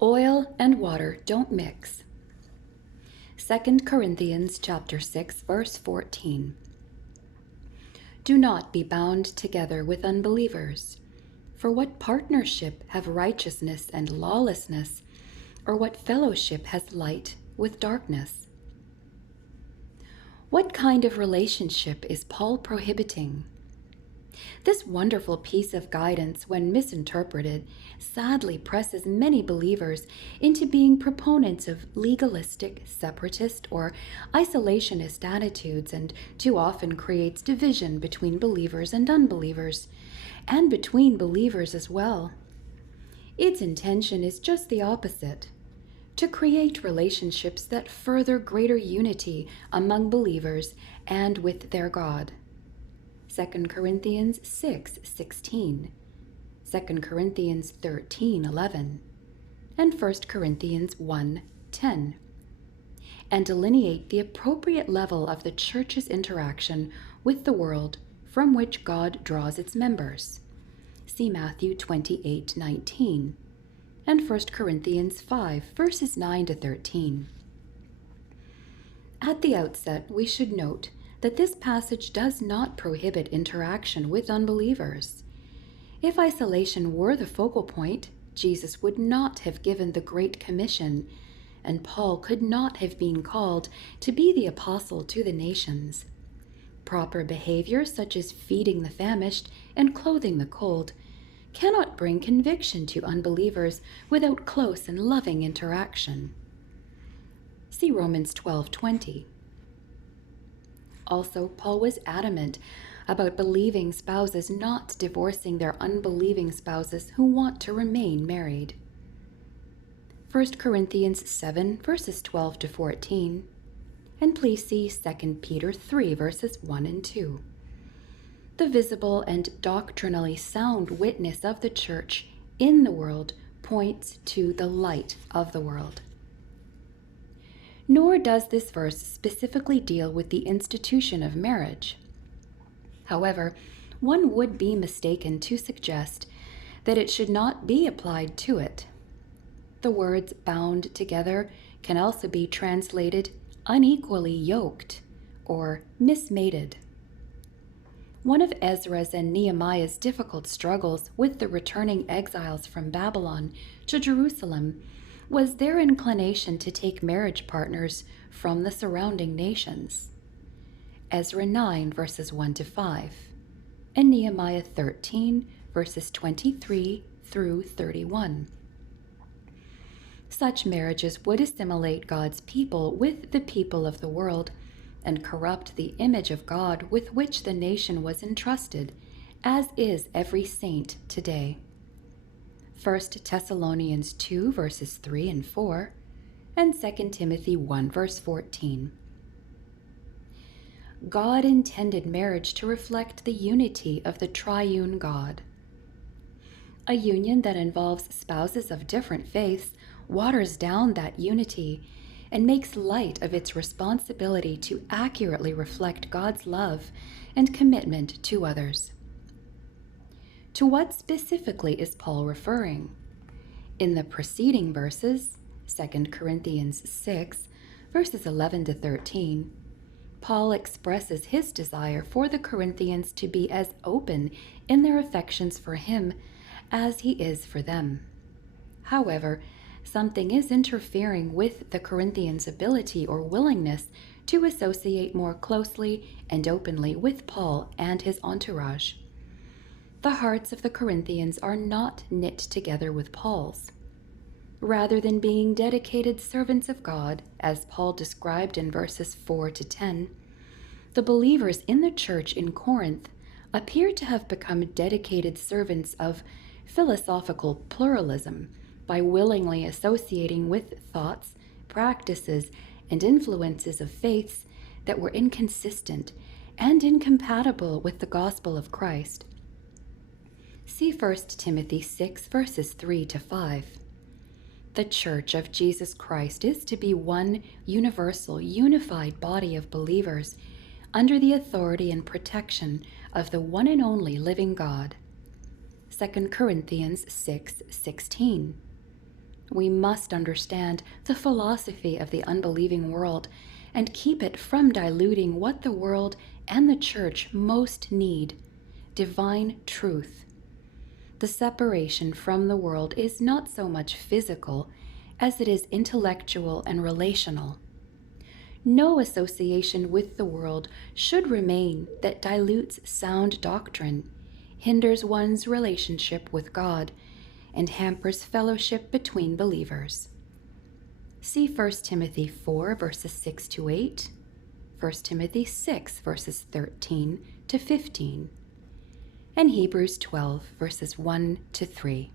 Oil and water don't mix. 2 Corinthians chapter 6, verse 14. Do not be bound together with unbelievers. For what partnership have righteousness and lawlessness, or what fellowship has light with darkness? What kind of relationship is Paul prohibiting? This wonderful piece of guidance, when misinterpreted, sadly presses many believers into being proponents of legalistic, separatist, or isolationist attitudes, and too often creates division between believers and unbelievers, and between believers as well. Its intention is just the opposite: to create relationships that further greater unity among believers and with their God. 2 Corinthians 6:16, 2 Corinthians 13:11, and 1 Corinthians 1:10, and delineate the appropriate level of the church's interaction with the world from which God draws its members. See Matthew 28:19, and 1 Corinthians 5, verses 9 to 13. At the outset, we should note that this passage does not prohibit interaction with unbelievers. If isolation were the focal point, Jesus would not have given the Great Commission, and Paul could not have been called to be the apostle to the nations. Proper behavior, such as feeding the famished and clothing the cold, cannot bring conviction to unbelievers without close and loving interaction. See Romans 12:20. Also, Paul was adamant about believing spouses not divorcing their unbelieving spouses who want to remain married. 1 Corinthians 7, verses 12 to 14, and please see 2 Peter 3, verses 1 and 2. The visible and doctrinally sound witness of the church in the world points to the light of the world. Nor does this verse specifically deal with the institution of marriage. However, one would be mistaken to suggest that it should not be applied to it. The words bound together can also be translated unequally yoked or mismated. One of Ezra's and Nehemiah's difficult struggles with the returning exiles from Babylon to Jerusalem was their inclination to take marriage partners from the surrounding nations. Ezra 9, verses 1 to 5, and Nehemiah 13, verses 23 through 31. Such marriages would assimilate God's people with the people of the world and corrupt the image of God with which the nation was entrusted, as is every saint today. 1 Thessalonians 2, verses 3 and 4, and 2 Timothy 1, verse 14. God intended marriage to reflect the unity of the triune God. A union that involves spouses of different faiths waters down that unity and makes light of its responsibility to accurately reflect God's love and commitment to others. To what specifically is Paul referring? In the preceding verses, 2 Corinthians 6, verses 11 to 13, Paul expresses his desire for the Corinthians to be as open in their affections for him as he is for them. However, something is interfering with the Corinthians' ability or willingness to associate more closely and openly with Paul and his entourage. The hearts of the Corinthians are not knit together with Paul's. Rather than being dedicated servants of God, as Paul described in verses 4 to 10, the believers in the church in Corinth appear to have become dedicated servants of philosophical pluralism by willingly associating with thoughts, practices, and influences of faiths that were inconsistent and incompatible with the gospel of Christ. See 1 Timothy 6, verses 3 to 5. The Church of Jesus Christ is to be one universal, unified body of believers under the authority and protection of the one and only living God. 2 Corinthians 6:16. We must understand the philosophy of the unbelieving world and keep it from diluting what the world and the church most need: divine truth. The separation from the world is not so much physical as it is intellectual and relational. No association with the world should remain that dilutes sound doctrine, hinders one's relationship with God, and hampers fellowship between believers. See 1 Timothy 4, verses 6 to 8, 1 Timothy 6, verses 13 to 15, and Hebrews 12, verses 1 to 3.